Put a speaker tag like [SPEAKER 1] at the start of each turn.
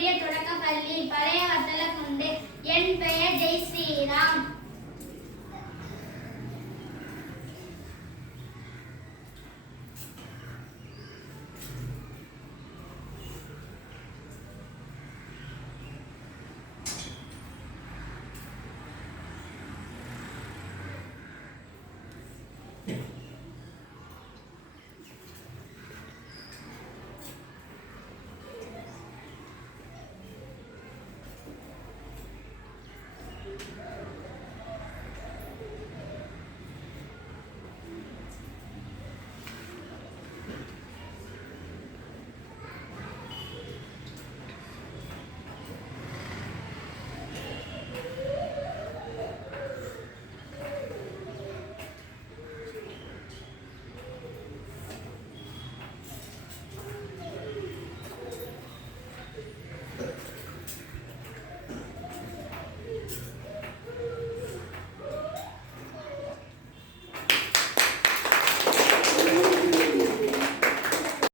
[SPEAKER 1] தொடக்கப்பள்ளி பழைய வட்ட